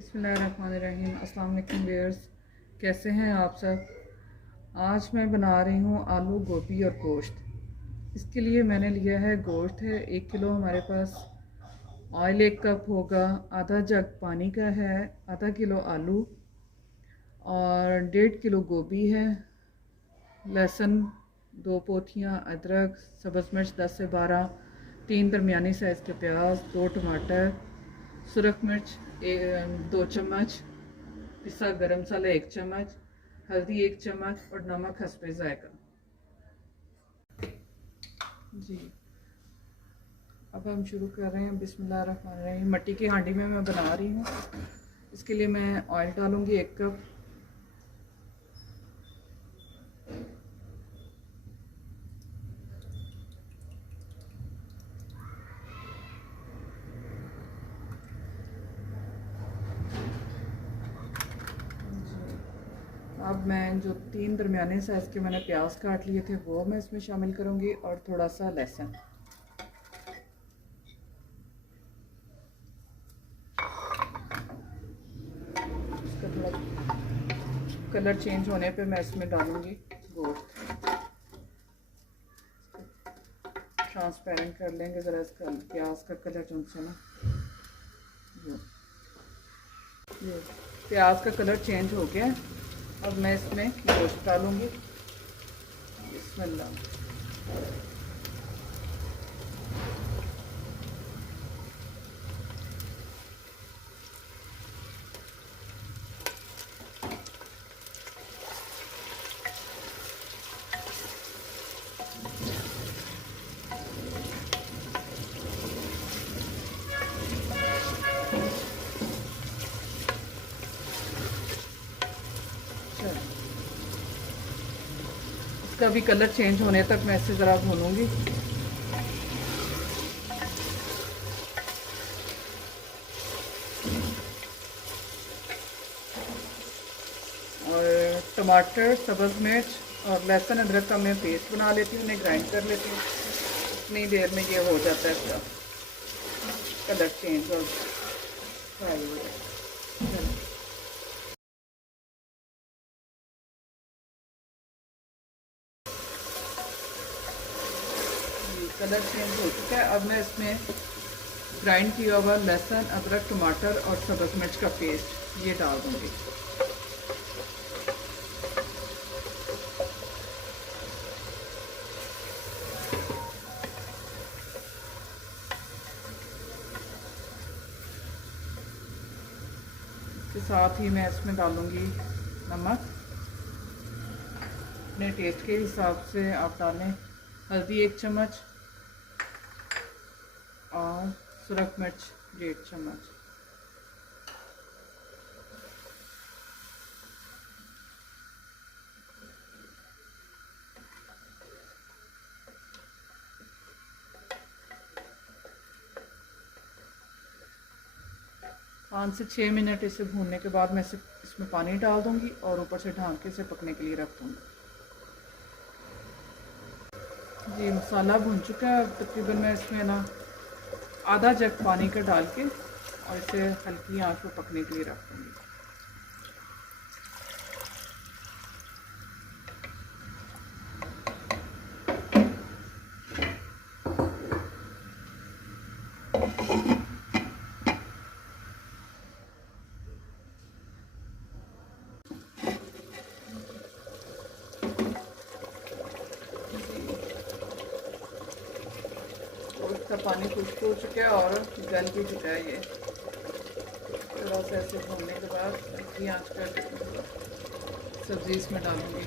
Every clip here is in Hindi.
बिस्मिल्लाहिर्रहमानिर्रहीम। अस्सलाम वालेकुम व्यूअर्स, कैसे हैं आप सब। आज मैं बना रही हूँ आलू गोभी और गोश्त। इसके लिए मैंने लिया है गोश्त है 1 किलो हमारे पास, ऑयल 1 कप होगा, आधा जग पानी का है, आधा किलो आलू और 1.5 किलो गोभी है, लहसुन 2 पोथियाँ, अदरक, सब्ज़ मिर्च 10 से 12, 3 दरमियानी साइज़ के प्याज, 2 टमाटर, सुरख मिर्च 2 चम्मच, पिसा गरम मसाला 1 चम्मच, हल्दी 1 चम्मच और नमक हस्बे ज़ायका। जी, अब हम शुरू कर रहे हैं। बिस्मिल्लाहिर्रहमानिर्रहीम। मट्टी की हांडी में मैं बना रही हूँ। इसके लिए मैं ऑयल डालूँगी 1 कप। अब मैं जो 3 दरमियाने साइज़ के मैंने प्याज काट लिए थे वो मैं इसमें शामिल करूँगी और थोड़ा सा लहसुन। इसका थोड़ा कलर चेंज होने पे मैं इसमें डालूँगी गोश्त। ट्रांसपेरेंट कर लेंगे ज़रा इसका प्याज का कलर जो से ना, ये प्याज का कलर चेंज हो गया। अब मैं इसमें गोश्त डालूँगी। बिस्मिल्लाह। इसका भी कलर चेंज होने तक मैं इसे ज़रा भूनूंगी। और टमाटर, सब्ज़ मिर्च और लहसुन अदरक का मैं पेस्ट बना लेती हूँ, उन्हें ग्राइंड कर लेती हूँ। इतनी देर में ये हो जाता है, इसका कलर चेंज और फ्राई हो जाता है। कलर चेंज हो चुका है। अब मैं इसमें ग्राइंड किया हुआ लहसुन, अदरक, टमाटर और सब्ज़ मिर्च का पेस्ट ये डाल दूँगी। इसके साथ ही मैं इसमें डालूँगी नमक, अपने टेस्ट के हिसाब से आप डालें। हल्दी 1 चम्मच और सुरख मिर्च 1.5 चम्मच। पाँच से 6 मिनट इसे भूनने के बाद मैं इसमें पानी डाल दूँगी और ऊपर से ढाँक के इसे पकने के लिए रख दूँगी। जी, मसाला भून चुका है। अब तकरीबन मैं इसमें ना आधा जग पानी का डाल के और इसे हल्की आंच पर पकने के लिए रख दूँगी। इसका पानी खुश्क हो चुका है और गल भी चुका है। ये थोड़ा सा ऐसे भूनने के बाद हल्की आंच कर सब्ज़ी इसमें डालूँगी।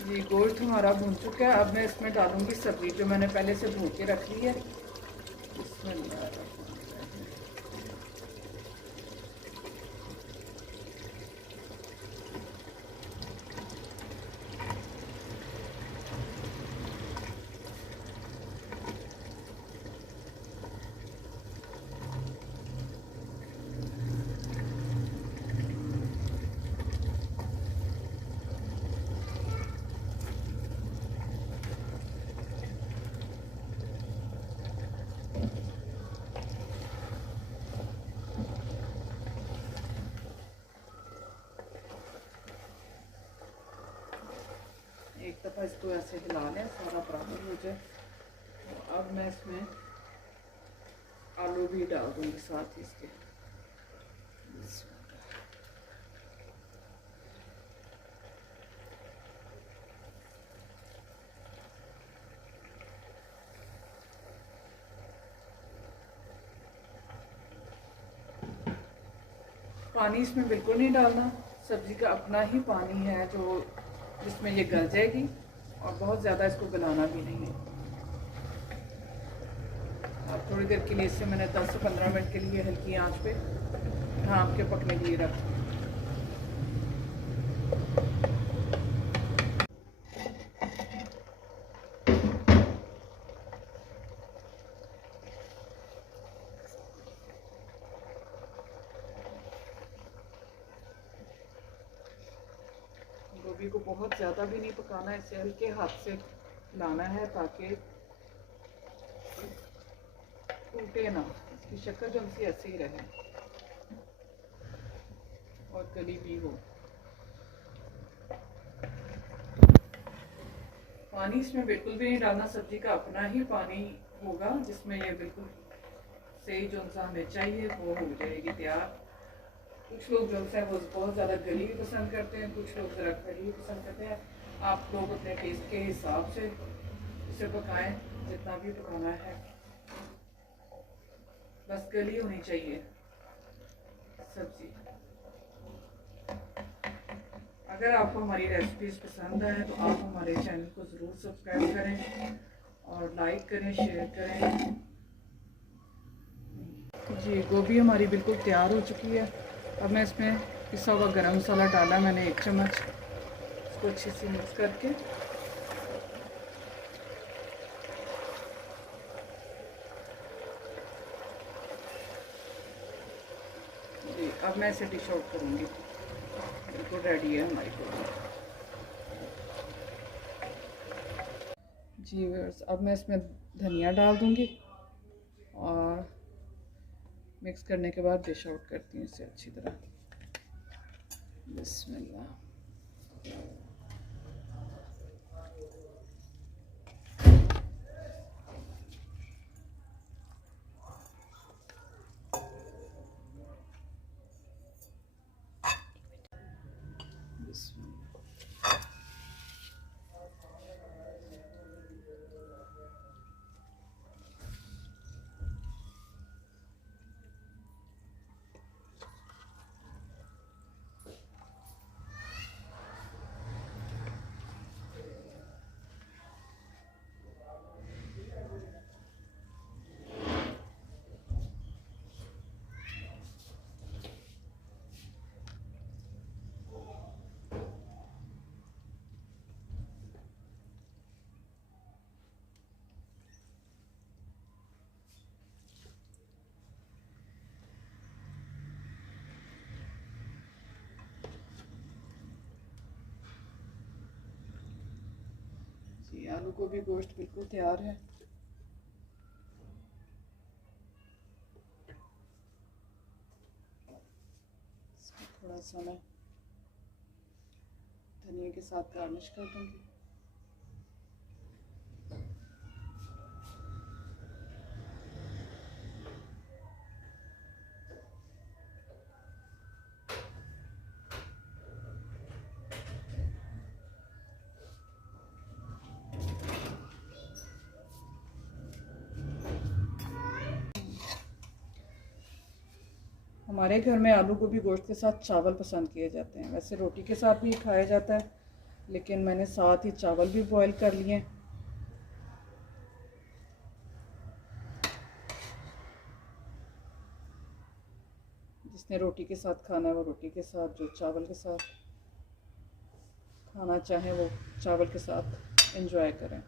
जी, गोश्त हमारा भून चुका है। अब मैं इसमें डालूँगी सब्ज़ी जो मैंने पहले से धो के रख ली है। बिस्मिल्लाह। एक दफ़ा इसको ऐसे हिला लें, सारा बराबर हो जाए। तो अब मैं इसमें आलू भी डाल दूँगी साथ ही इसके। पानी इसमें बिल्कुल नहीं डालना, सब्ज़ी का अपना ही पानी है जो जिसमें ये गल जाएगी, और बहुत ज़्यादा इसको गलाना भी नहीं है। अब थोड़ी देर के लिए इससे मैंने 10 से 15 मिनट के लिए हल्की आंच पे ढाँप के पकने के लिए रख दिया। गोभी को बहुत ज़्यादा भी नहीं पकाना है, इसे हल्के हाथ से हिलाना है ताकि टूटे ना। इसकी शक्ल जो सी ऐसे ही रहे और गली भी हो। पानी इसमें बिल्कुल भी नहीं डालना, सब्जी का अपना ही पानी होगा जिसमें ये बिल्कुल सही जो सा हमें चाहिए वो हो जाएगी तैयार। कुछ लोग जो है वो बहुत ज़्यादा गली भी पसंद करते हैं, कुछ लोग ज़रा खड़ी भी पसंद करते हैं। आप लोग अपने टेस्ट के हिसाब से इसे पकाएं, जितना भी पकाना है, बस गली होनी चाहिए सब्ज़ी। अगर आपको हमारी रेसिपीज़ पसंद आए तो आप हमारे चैनल को ज़रूर सब्सक्राइब करें और लाइक करें, शेयर करें। जी, गोभी हमारी बिल्कुल तैयार हो चुकी है। अब मैं इसमें पिसा हुआ गरम मसाला डाला मैंने 1 चम्मच, इसको अच्छे से मिक्स करके जी, अब मैं इसे डिश आउट करूँगी। बिल्कुल रेडी है हमारी गोभी। जी व्यूअर्स, अब मैं इसमें धनिया डाल दूँगी और मिक्स करने के बाद डिश आउट करती हूँ इसे अच्छी तरह। बिस्मिल्लाह। जी, आलू गोभी गोश्त बिल्कुल तैयार है। थोड़ा सा मैं धनिया के साथ गार्निश कर दूँगी। हमारे घर में आलू गोभी गोश्त के साथ चावल पसंद किए जाते हैं। वैसे रोटी के साथ भी खाया जाता है, लेकिन मैंने साथ ही चावल भी बॉईल कर लिए। जिसने रोटी के साथ खाना है वो रोटी के साथ, जो चावल के साथ खाना चाहे वो चावल के साथ एंजॉय करें।